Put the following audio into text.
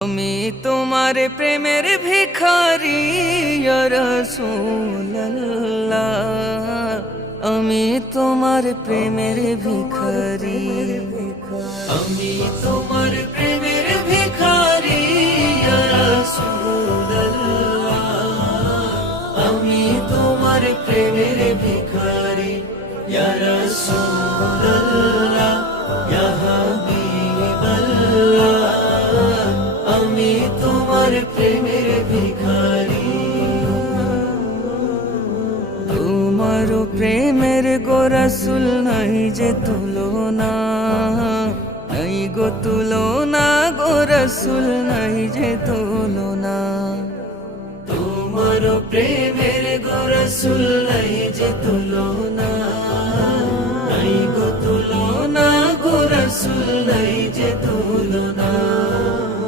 আমি তোমার প্রেমের ভিখারি ইয়া রাসূলুল্লাহ, আমি তোমার প্রেমের ভিখারি, আমি তোমার প্রেমের ভিখারি ইয়া রাসূলুল্লাহ, আমি তোমার প্রেমের ভিখারি ইয়া রাসূলুল্লাহ, ইয়া হাবিবাল্লাহ, আমি তোমার প্রেমের ভিখারি। তোমার প্রেমের গো রাসূল নাই যে তুলনা, নাই গো তুলনা, গো রাসূল নাই যে তুলনা। তোমার প্রেমের গো রাসূল নাই যে তুলনা, নাই গো তুলনা, গো রাসূল নাই যে তুলনা।